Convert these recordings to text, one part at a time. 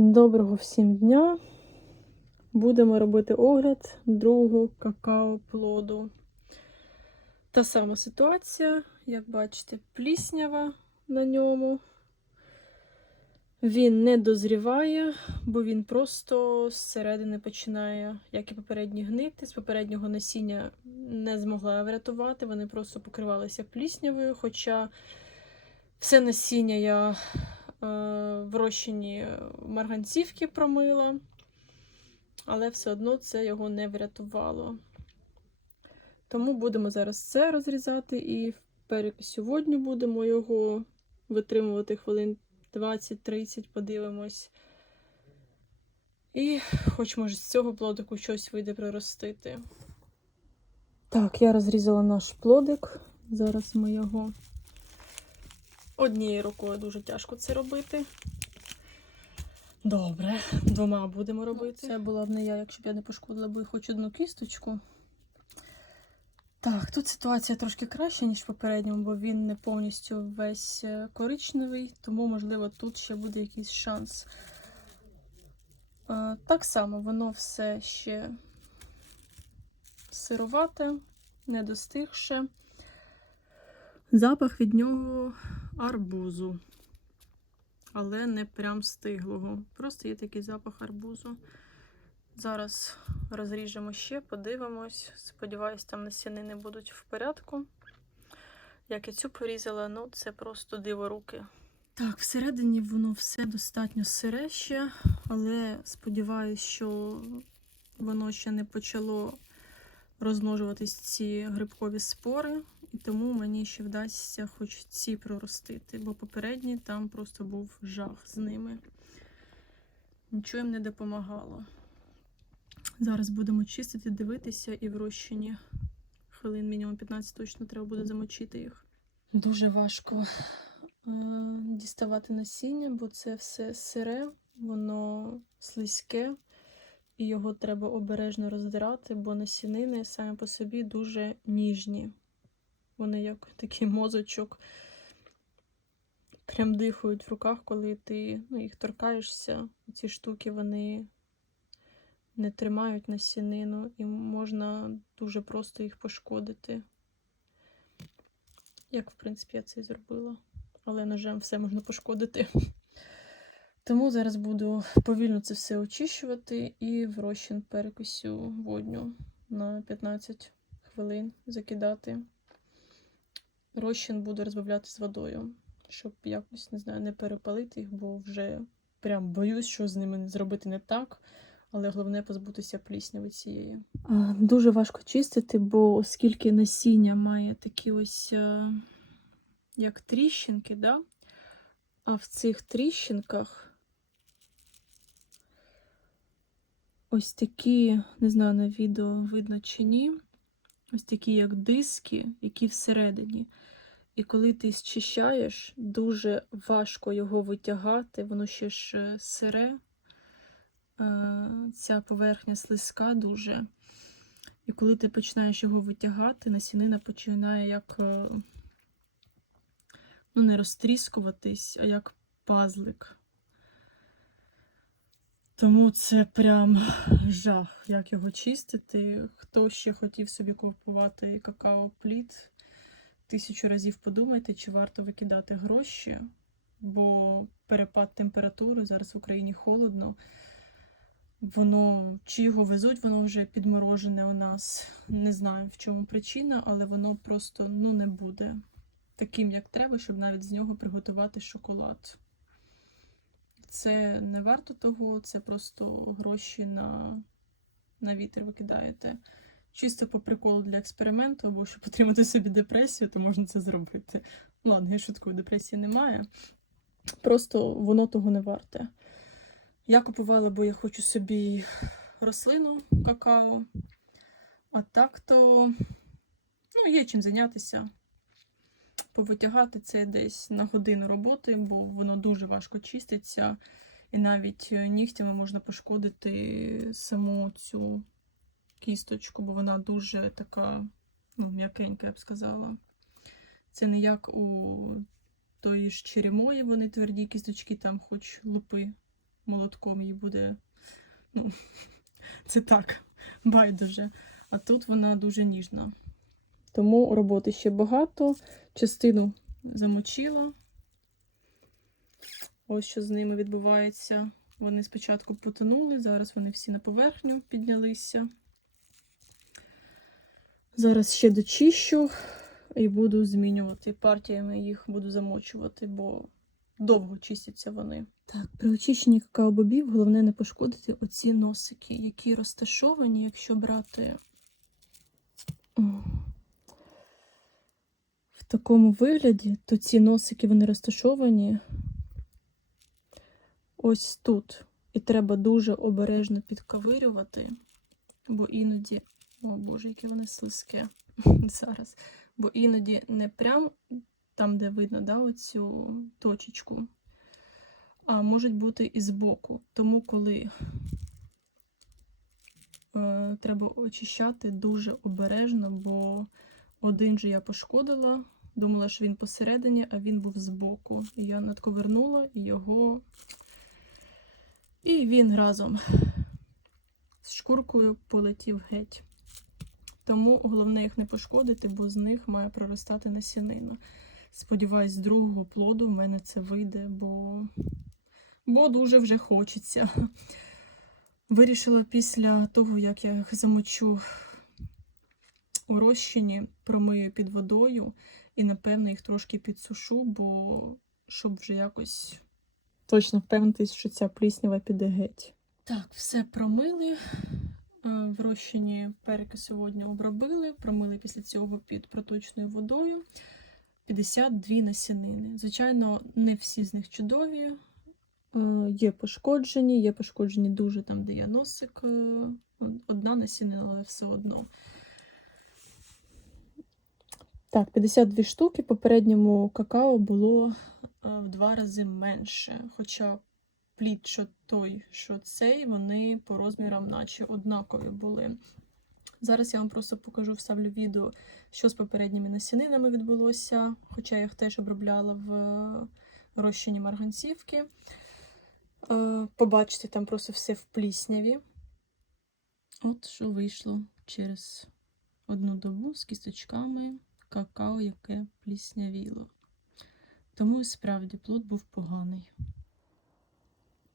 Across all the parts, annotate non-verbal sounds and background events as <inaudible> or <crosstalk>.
Доброго всім дня! Будемо робити огляд другого какао-плоду. Та сама ситуація, як бачите, пліснява на ньому. Він не дозріває, бо він просто зсередини починає, як і попередні гнити. З попереднього насіння не змогла врятувати, вони просто покривалися пліснявою. Хоча все насіння я в розчині марганцівки промила, але все одно це його не врятувало. Тому будемо зараз це розрізати і сьогодні будемо його витримувати хвилин 20-30, подивимось. І хоч, може, з цього плодику щось вийде проростити. Так, я розрізала наш плодик. Зараз ми його однією рукою дуже тяжко це робити. Добре, двома будемо робити. Це була б не я, якщо б я не пошкодила, бо хоч одну кісточку. Так, тут ситуація трошки краща, ніж в попередньому, бо він не повністю весь е, коричневий, тому, можливо, тут ще буде якийсь шанс. Е, Так само воно все ще сировате, не достигше. Запах від нього арбузу, але не прям стиглого. Просто є такий запах арбузу. Зараз розріжемо ще, подивимось. Сподіваюсь, там насінини будуть в порядку. Як я цю порізала, ну це просто диво руки. Так, всередині воно все достатньо сире ще, але сподіваюсь, що воно ще не почало розмножуватись ці грибкові спори, і тому мені ще вдасться хоч ці проростити, бо попередній там просто був жах з ними. Нічого їм не допомагало. Зараз будемо чистити, дивитися і в розчині хвилин мінімум 15 точно треба буде замочити їх. Дуже важко е- діставати насіння, бо це все сире, воно слизьке, і його треба обережно роздирати, бо насінини самі по собі дуже ніжні. Вони як такий мозочок. Прям дихають в руках, коли ти ну, їх торкаєшся. Ці штуки вони не тримають насінину і можна дуже просто їх пошкодити. Як, в принципі, я це і зробила. Але ножем все можна пошкодити. Тому зараз буду повільно це все очищувати і в розчин перекисю водню на 15 хвилин закидати. Розчин буду розбавляти з водою, щоб якось, не знаю, не перепалити їх, бо вже прям боюсь, що з ними зробити не так. Але головне позбутися плісняви цієї. Дуже важко чистити, бо оскільки насіння має такі ось е, як тріщинки, да? а в цих тріщинках ось такі, не знаю, на відео видно чи ні, ось такі як диски, які всередині. І коли ти зчищаєш, дуже важко його витягати, воно ще ж е, сире. Е, ця поверхня слизька дуже. І коли ти починаєш його витягати, насінина починає як е, ну, не розтріскуватись, а як пазлик. Тому це прям жах, як його чистити. Хто ще хотів собі купувати какао-плід, тисячу разів подумайте, чи варто викидати гроші, бо перепад температури зараз в Україні холодно. Воно, чи його везуть, воно вже підморожене у нас. Не знаю, в чому причина, але воно просто ну, не буде таким, як треба, щоб навіть з нього приготувати шоколад. Це не варто того, це просто гроші на на вітер викидаєте. Чисто по приколу для експерименту, або щоб отримати собі депресію, то можна це зробити. Ладно, я шуткую, депресії немає. Просто воно того не варте. Я купувала, бо я хочу собі рослину какао. А так то ну, є чим зайнятися. Повитягати це десь на годину роботи, бо воно дуже важко чиститься. І навіть нігтями можна пошкодити саму цю кісточку, бо вона дуже така ну, м'якенька, я б сказала. Це не як у тої ж черемої, вони тверді кісточки, там хоч лупи молотком їй буде. Ну, <laughs> це так, <laughs> байдуже. А тут вона дуже ніжна. Тому роботи ще багато. Частину замочила. Ось що з ними відбувається. Вони спочатку потонули, зараз вони всі на поверхню піднялися. Зараз ще дочищу і буду змінювати партіями їх буду замочувати, бо довго чистяться вони. Так, при очищенні какао-бобів головне не пошкодити оці носики, які розташовані, якщо брати такому вигляді, то ці носики вони розташовані ось тут. І треба дуже обережно підковирювати, бо іноді, о Боже, яке вони слизьке <laughs> зараз. Бо іноді не прям там, де видно да, оцю точечку, а можуть бути і збоку. Тому, коли е, треба очищати дуже обережно, бо один же я пошкодила, думала, що він посередині, а він був збоку. І я надковернула його. І він разом з шкуркою полетів геть. Тому головне їх не пошкодити, бо з них має проростати насінина. Сподіваюсь, з другого плоду в мене це вийде, бо, бо дуже вже хочеться. Вирішила після того, як я їх замочу у розчині, промию під водою і, напевно, їх трошки підсушу, бо щоб вже якось точно впевнитись, що ця пліснява піде геть. Так, все промили. Е, В розчині переки сьогодні обробили, промили після цього під проточною водою 52 насінини. Звичайно, не всі з них чудові. Е, Є пошкоджені, є пошкоджені дуже там, де є носик. е, Одна насінина, але все одно. Так, 52 штуки. Попередньому какао було е, в два рази менше. Хоча плід, що той, що цей, вони по розмірам, наче однакові були. Зараз я вам просто покажу, вставлю відео, що з попередніми насінинами відбулося, хоча я їх теж обробляла в розчині марганцівки. Е, Побачите, там просто все в плісняві. От що вийшло через одну добу з кісточками какао, яке пліснявіло. Тому і справді плод був поганий.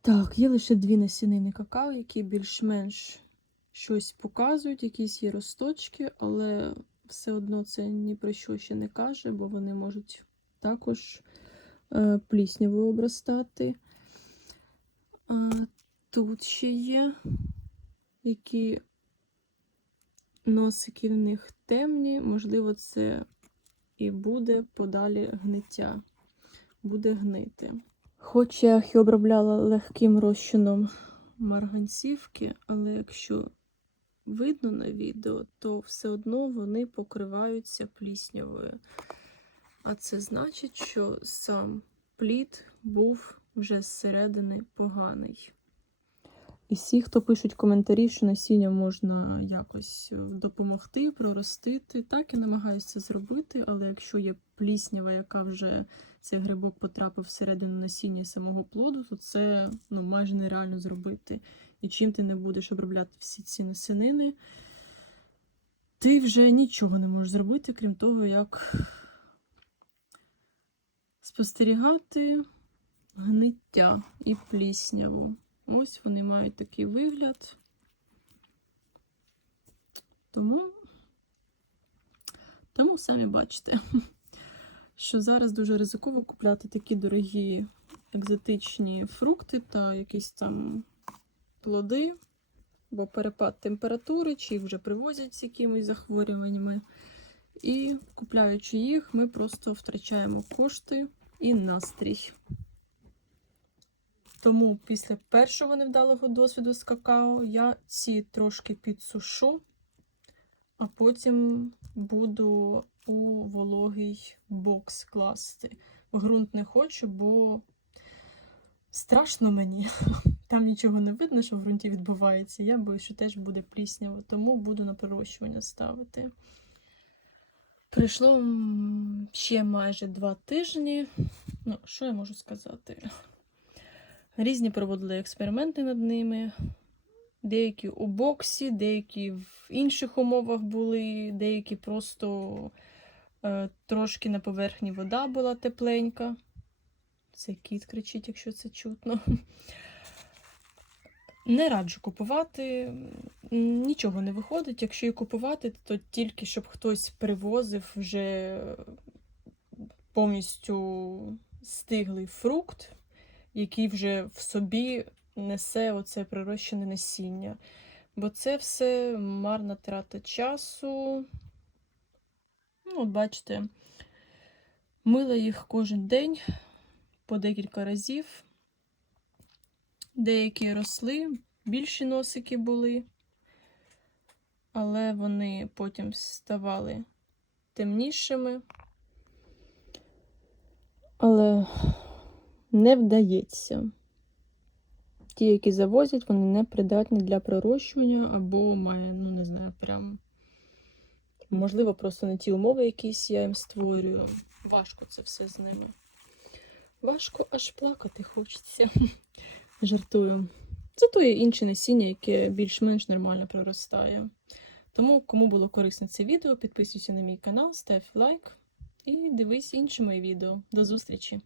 Так, є лише дві насінини какао, які більш-менш щось показують, якісь є росточки, але все одно це ні про що ще не каже, бо вони можуть також е, пліснявою обростати. А, тут ще є, які носики в них темні, можливо, це і буде подалі гниття, буде гнити. Хоч я їх обробляла легким розчином марганцівки, але якщо видно на відео, то все одно вони покриваються пліснявою. А це значить, що сам плід був вже зсередини поганий. І всі, хто пишуть коментарі, що насіння можна якось е, допомогти, проростити, так і намагаюся зробити, але якщо є пліснява, яка вже цей грибок потрапив всередину насіння самого плоду, то це ну, майже нереально зробити. І чим ти не будеш обробляти всі ці насінини, ти вже нічого не можеш зробити, крім того, як спостерігати гниття і плісняву. Ось вони мають такий вигляд. Тому, тому самі бачите, <laughs> що зараз дуже ризиково купляти такі дорогі екзотичні фрукти та якісь там плоди, бо перепад температури, чи їх вже привозять з якимись захворюваннями. І купляючи їх, ми просто втрачаємо кошти і настрій. Тому після першого невдалого досвіду з какао я ці трошки підсушу, а потім буду у вологий бокс класти. В ґрунт не хочу, бо страшно мені. <laughs> Там нічого не видно, що в ґрунті відбувається. Я боюсь, що теж буде плісняво, тому буду на пророщування ставити. Прийшло ще майже два тижні. Ну, що я можу сказати? Різні проводили експерименти над ними. Деякі у боксі, деякі в інших умовах були, деякі просто е, трошки на поверхні вода була тепленька. Це кіт кричить, якщо це чутно. Не раджу купувати, нічого не виходить. Якщо і купувати, то тільки щоб хтось привозив вже повністю стиглий фрукт, який вже в собі несе оце прирощене насіння. Бо це все марна трата часу. Ну, от бачите, мила їх кожен день по декілька разів. Деякі росли, більші носики були, але вони потім ставали темнішими. Але не вдається. Ті, які завозять, вони не придатні для пророщування або має, ну не знаю, прям. Можливо, просто не ті умови якісь я їм створюю. Важко це все з ними. Важко аж плакати хочеться. <laughs> Жартую. Зато є інше насіння, яке більш-менш нормально проростає. Тому, кому було корисне це відео, підписуйся на мій канал, став лайк і дивись інші мої відео. До зустрічі!